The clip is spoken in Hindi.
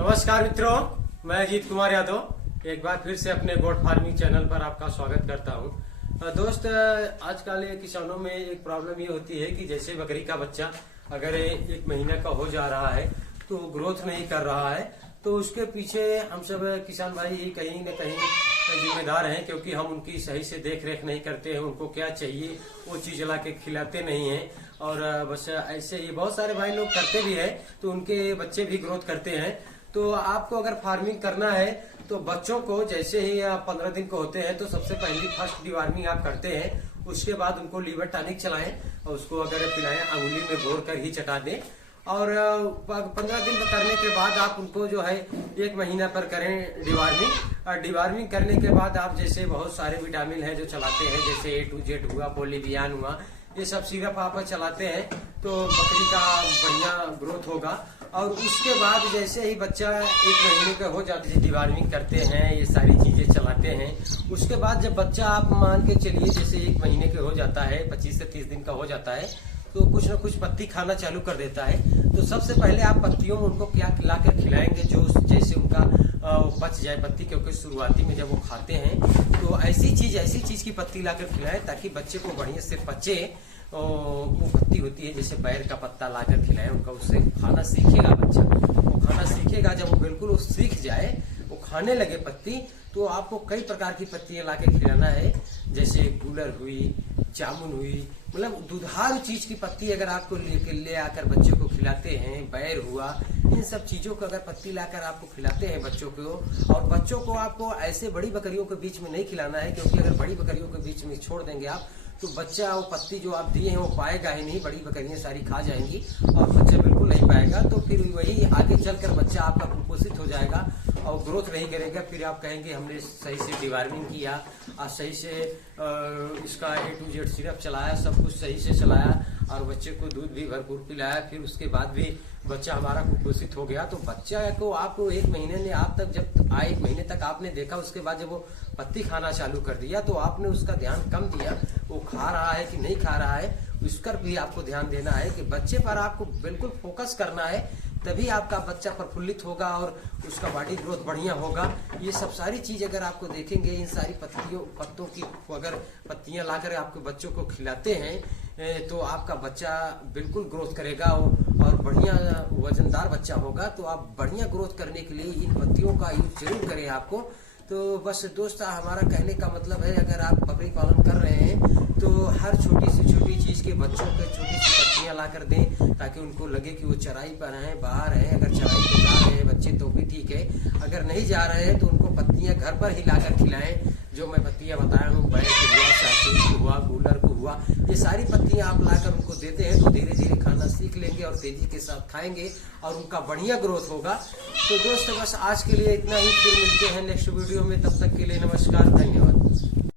नमस्कार मित्रों, मैं अजीत कुमार यादव एक बार फिर से अपने गोट फार्मिंग चैनल पर आपका स्वागत करता हूं। दोस्त, आजकल किसानों में एक प्रॉब्लम ये होती है कि जैसे बकरी का बच्चा अगर 1 महीने का हो जा रहा है तो ग्रोथ नहीं कर रहा है, तो उसके पीछे हम सब किसान भाई ही कहीं न कहीं जिम्मेदार हैं, क्योंकि हम उनकी सही से देख रेख नहीं करते हैं। उनको क्या चाहिए वो चीज ला के खिलाते नहीं हैं, और बस ऐसे ही बहुत सारे भाई लोग करते भी हैं तो उनके बच्चे भी ग्रोथ करते हैं। तो आपको अगर फार्मिंग करना है तो बच्चों को जैसे ही 15 दिन को होते हैं तो सबसे पहली फर्स्ट डिवार्मिंग आप करते हैं। उसके बाद उनको लीवर टॉनिक चलाएं और उसको अगर पिलाएं, अंगुली में बोर कर ही चटा दें। और 15 दिन करने के बाद आप उनको जो है 1 महीना पर करें डिवार्मिंग। और डिवार्मिंग करने के बाद आप जैसे बहुत सारे विटामिन है जो चलाते हैं, जैसे A to Z हुआ, पोलीवियान हुआ, ये सब सिरप आप चलाते हैं तो बकरी का बढ़िया ग्रोथ होगा। और उसके बाद जैसे ही बच्चा 1 महीने का हो जाता है, डिवार्मिंग करते हैं, ये सारी चीजें चलाते हैं। उसके बाद जब बच्चा आप मान के चलिए जैसे 1 महीने के हो जाता है, 25 से 30 दिन का हो जाता है, तो कुछ न कुछ पत्ती खाना चालू कर देता है। तो सबसे पहले आप पत्तियों में उनको क्या ला कर खिलाएंगे जो जैसे उनका पच जाए पत्ती, क्योंकि शुरुआती में जब वो खाते हैं तो ऐसी चीज की पत्ती ला कर खिलाएं ताकि बच्चे को बढ़िया से पचे। वो पत्ती होती है जैसे बैर का पत्ता ला कर खिलाएं उनका, उससे खाना सीखेगा बच्चा। वो खाना सीखेगा, जब वो बिल्कुल सीख जाए, वो खाने लगे पत्ती, तो आपको कई प्रकार की पत्तियां ला के खिलाना है, जैसे गूलर हुई, जामुन हुई, मतलब दुधारू चीज की पत्ती अगर आपको ले आकर बच्चे को खिलाते हैं, बैर हुआ, इन सब चीजों को अगर पत्ती लाकर आपको खिलाते हैं बच्चों को। और बच्चों को आपको ऐसे बड़ी बकरियों के बीच में नहीं खिलाना है, क्योंकि अगर बड़ी बकरियों के बीच में छोड़ देंगे आप तो बच्चा वो पत्ती जो आप दिए हैं वो पाएगा ही नहीं, बड़ी बकरियां सारी खा जाएंगी और बच्चा बिल्कुल नहीं पाएगा। तो फिर वही आगे चलकर बच्चा आपका कुपोषित हो जाएगा और ग्रोथ नहीं करेगा। फिर आप कहेंगे हमने सही से डिवार्मिंग किया और सही से इसका A to Z सिरप चलाया, सब कुछ सही से चलाया और बच्चे को दूध भी भरपूर पिलाया, फिर उसके बाद भी बच्चा हमारा कुपोषित हो गया। तो बच्चा को आपको 1 महीने ने आप तक जब 1 महीने तक आपने देखा, उसके बाद जब वो पत्ती खाना चालू कर दिया तो आपने उसका ध्यान कम दिया, वो खा रहा है कि नहीं खा रहा है, उस पर भी आपको ध्यान देना है कि बच्चे पर आपको बिल्कुल फोकस करना है, तभी आपका बच्चा प्रफुल्लित होगा और उसका बॉडी ग्रोथ बढ़िया होगा। ये सब सारी चीज अगर आपको देखेंगे, इन सारी पत्तों की अगर पत्तियां लाकर आपके बच्चों को खिलाते हैं तो आपका बच्चा बिल्कुल ग्रोथ करेगा और बढ़िया वजनदार बच्चा होगा। तो आप बढ़िया ग्रोथ करने के लिए इन पत्तियों का यूज जरूर करें आपको। तो बस दोस्त, हमारा कहने का मतलब है, अगर आप बकरी पालन कर रहे हैं तो हर छोटी से छोटी चीज के बच्चों के छोटी सी पत्तियां ला कर दें, ताकि उनको लगे कि वो चराई पर हैं, बाहर हैं। अगर चराई पर जा रहे हैं बच्चे तो भी ठीक है, अगर नहीं जा रहे हैं तो उनको पत्तियां घर पर ही लाकर खिलाएं। जो मैं पत्तियां बताया हूँ, बैर को हुआ, साथी को हुआ, गूलर को हुआ, ये सारी पत्तियां आप लाकर उनको देते हैं तो धीरे धीरे खाना सीख लेंगे और तेजी के साथ खाएंगे और उनका बढ़िया ग्रोथ होगा। तो दोस्त, बस आज के लिए इतना ही, फिर मिलते हैं नेक्स्ट वीडियो में। तब तक के लिए नमस्कार, धन्यवाद।